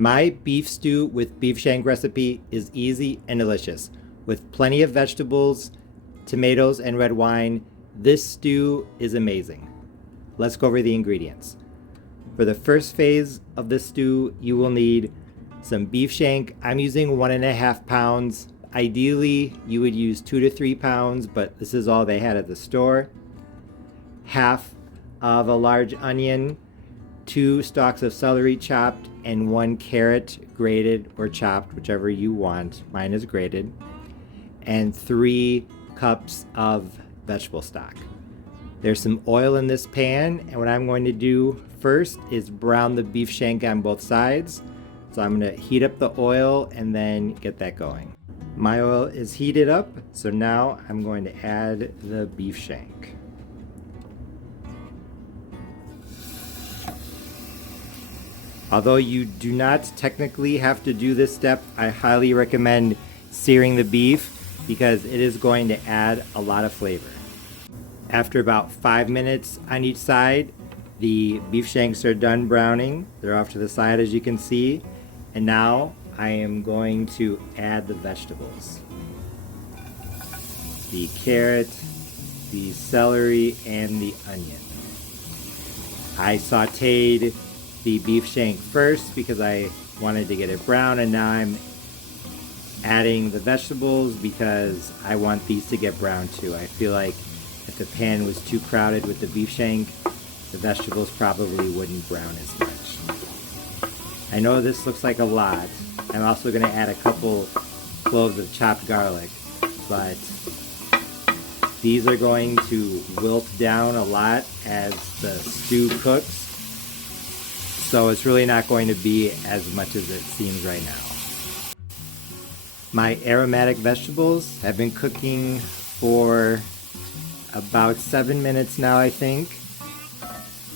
My beef stew with beef shank recipe is easy and delicious. With plenty of vegetables, tomatoes, and red wine, this stew is amazing. Let's go over the ingredients. For the first phase of this stew, you will need some beef shank. I'm using 1.5 pounds. Ideally, you would use 2 to 3 pounds, but this is all they had at the store. Half of a large onion, 2 stalks of celery chopped, and 1 carrot grated or chopped, whichever you want. Mine is grated. And 3 cups of vegetable stock. There's some oil in this pan, and what I'm going to do first is brown the beef shank on both sides. So I'm going to heat up the oil and then get that going. My oil is heated up, so now I'm going to add the beef shank. Although you do not technically have to do this step, I highly recommend searing the beef because it is going to add a lot of flavor. After about 5 minutes on each side, the beef shanks are done browning. They're off to the side, as you can see. And now I am going to add the vegetables. The carrot, the celery, and the onion. I sauteed the beef shank first because I wanted to get it brown, and now I'm adding the vegetables because I want these to get brown too. I feel like if the pan was too crowded with the beef shank, the vegetables probably wouldn't brown as much. I know this looks like a lot. I'm also going to add a couple cloves of chopped garlic, but these are going to wilt down a lot as the stew cooks. So it's really not going to be as much as it seems right now. My aromatic vegetables have been cooking for about 7 minutes now, I think.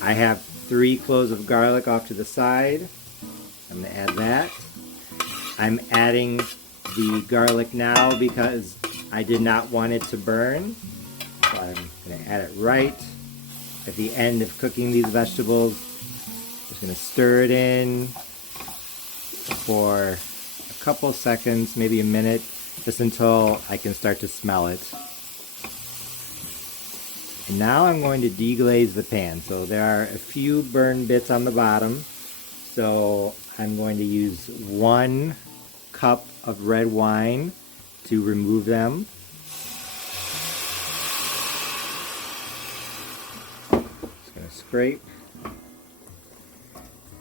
I have 3 cloves of garlic off to the side. I'm going to add that. I'm adding the garlic now because I did not want it to burn. So I'm going to add it right at the end of cooking these vegetables. Just going to stir it in for a couple seconds, maybe a minute, just until I can start to smell it. And now I'm going to deglaze the pan. So there are a few burn bits on the bottom. So I'm going to use 1 cup of red wine to remove them. Just going to scrape.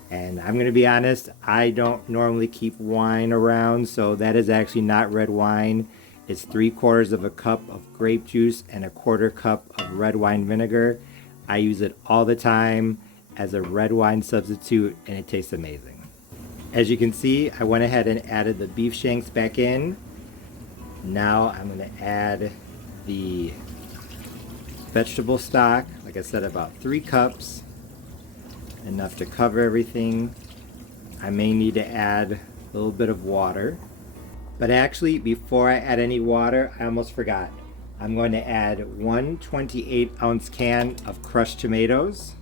And I'm going to be honest, I don't normally keep wine around, so that is actually not red wine. It's 3/4 cup of grape juice and 1/4 cup of red wine vinegar. I use it all the time as a red wine substitute, and it tastes amazing. As you can see, I went ahead and added the beef shanks back in. Now I'm going to add the vegetable stock, like I said, about 3 cups. Enough to cover everything. I may need to add a little bit of water. But actually, before I add any water, I almost forgot. I'm going to add 1 28-ounce can of crushed tomatoes.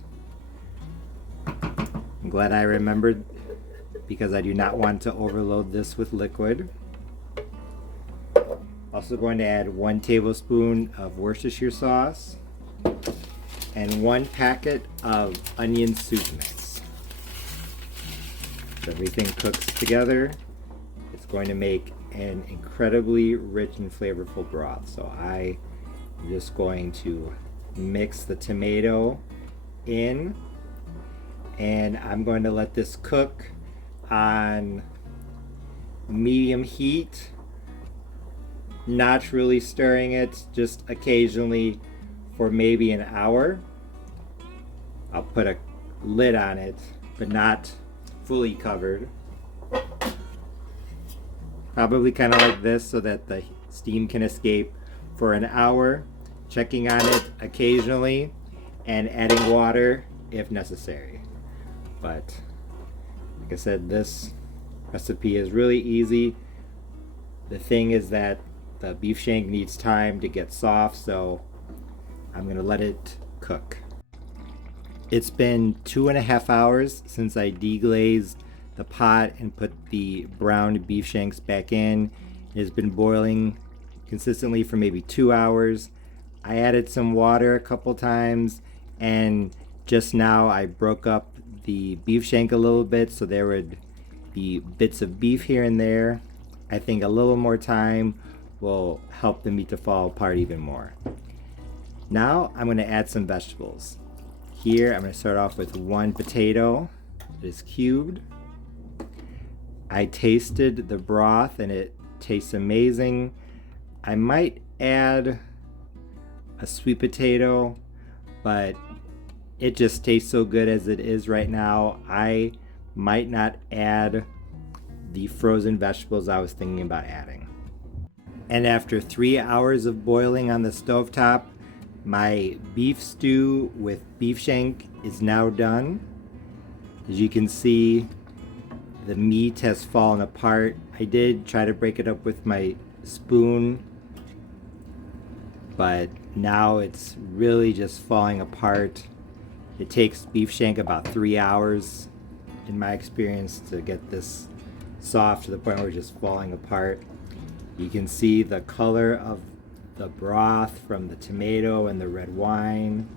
I'm glad I remembered because I do not want to overload this with liquid. Also going to add 1 tablespoon of Worcestershire sauce and 1 packet of onion soup mix. So everything cooks together. It's going to make an incredibly rich and flavorful broth. So I'm just going to mix the tomato in, and I'm going to let this cook on medium heat, not really stirring it, just occasionally for maybe an hour. I'll put a lid on it, but not fully covered. Probably kind of like this so that the steam can escape for an hour, checking on it occasionally and adding water if necessary. But like I said, this recipe is really easy. The thing is that the beef shank needs time to get soft, so I'm going to let it cook. It's been 2.5 hours since I deglazed the pot and put the browned beef shanks back in. It has been boiling consistently for maybe 2 hours. I added some water a couple times, and just now I broke up the beef shank a little bit so there would be bits of beef here and there. I think a little more time will help the meat to fall apart even more. Now I'm going to add some vegetables. Here I'm going to start off with 1 potato that is cubed. I tasted the broth and it tastes amazing. I might add a sweet potato, but it just tastes so good as it is right now. I might not add the frozen vegetables I was thinking about adding. And after 3 hours of boiling on the stovetop, my beef stew with beef shank is now done. As you can see, the meat has fallen apart. I did try to break it up with my spoon, but now it's really just falling apart. It takes beef shank about 3 hours, in my experience, to get this soft to the point where it's just falling apart. You can see the color of the broth from the tomato and the red wine.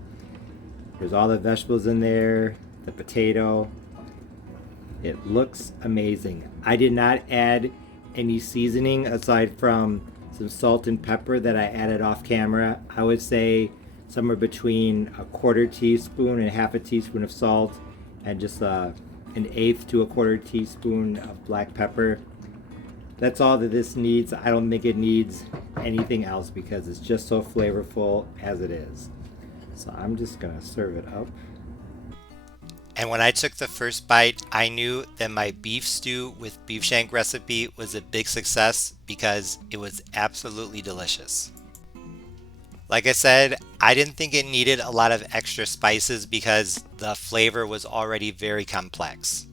There's all the vegetables in there, the potato. It looks amazing. I did not add any seasoning aside from some salt and pepper that I added off camera. I would say somewhere between a 1/4 teaspoon and 1/2 teaspoon of salt, and just an 1/8 to a 1/4 teaspoon of black pepper. That's all that this needs. I don't think it needs anything else because it's just so flavorful as it is. So I'm just gonna serve it up. And when I took the first bite, I knew that my beef stew with beef shank recipe was a big success because it was absolutely delicious. Like I said, I didn't think it needed a lot of extra spices because the flavor was already very complex.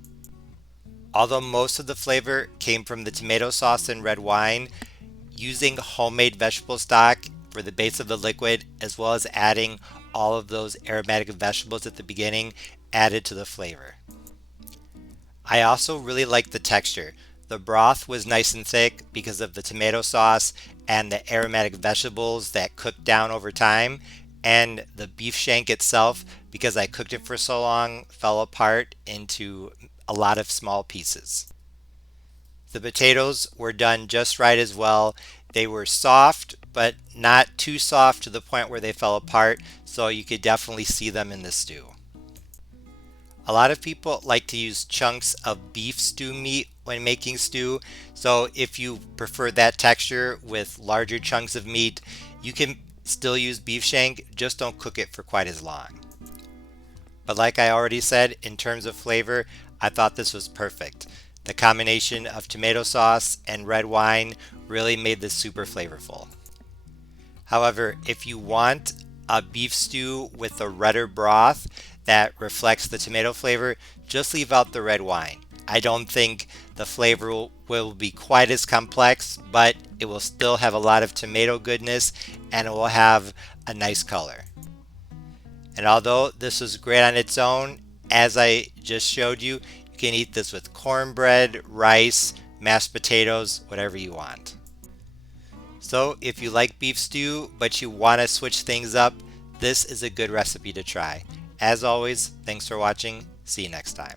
Although most of the flavor came from the tomato sauce and red wine, using homemade vegetable stock for the base of the liquid, as well as adding all of those aromatic vegetables at the beginning, added to the flavor. I also really liked the texture. The broth was nice and thick because of the tomato sauce and the aromatic vegetables that cooked down over time, and the beef shank itself, because I cooked it for so long, fell apart into a lot of small pieces. The potatoes were done just right as well. They were soft, but not too soft to the point where they fell apart, so you could definitely see them in the stew. A lot of people like to use chunks of beef stew meat when making stew, so if you prefer that texture with larger chunks of meat, you can still use beef shank, just don't cook it for quite as long. But like I already said, in terms of flavor, I thought this was perfect. The combination of tomato sauce and red wine really made this super flavorful. However, if you want a beef stew with a redder broth that reflects the tomato flavor, just leave out the red wine. I don't think the flavor will be quite as complex, but it will still have a lot of tomato goodness and it will have a nice color. And although this is great on its own, as I just showed you, you can eat this with cornbread, rice, mashed potatoes, whatever you want. So if you like beef stew, but you want to switch things up, this is a good recipe to try. As always, thanks for watching. See you next time.